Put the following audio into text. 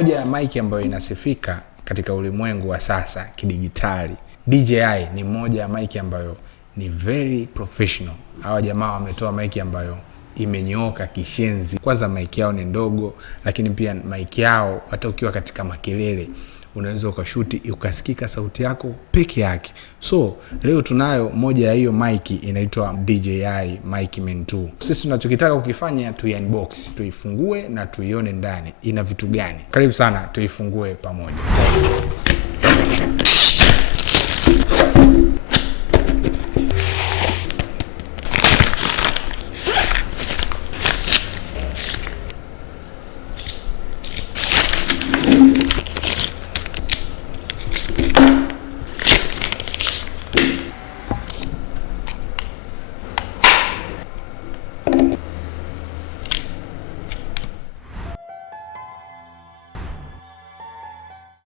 moja ya mic ambayo inasifika katika ulimwengu wa sasa kidigitali. DJI ni moja ya mic ambayo ni very professional. Hawa jamaa wametoa mic ambayo imenyooka kishenzi. Kwanza mic yao ni ndogo, lakini pia mic yao hata ukiwa katika makelele unaweza ukashuti ukasikika sauti yako peke yake. So leo tunayo moja ya hiyo mic inaitwa Dji Mic Min 2. Sisi tunachokitaka kukifanya tu unbox, tuifungue na tuione ndani ina vitu gani. Karibu sana tuifungue pamoja.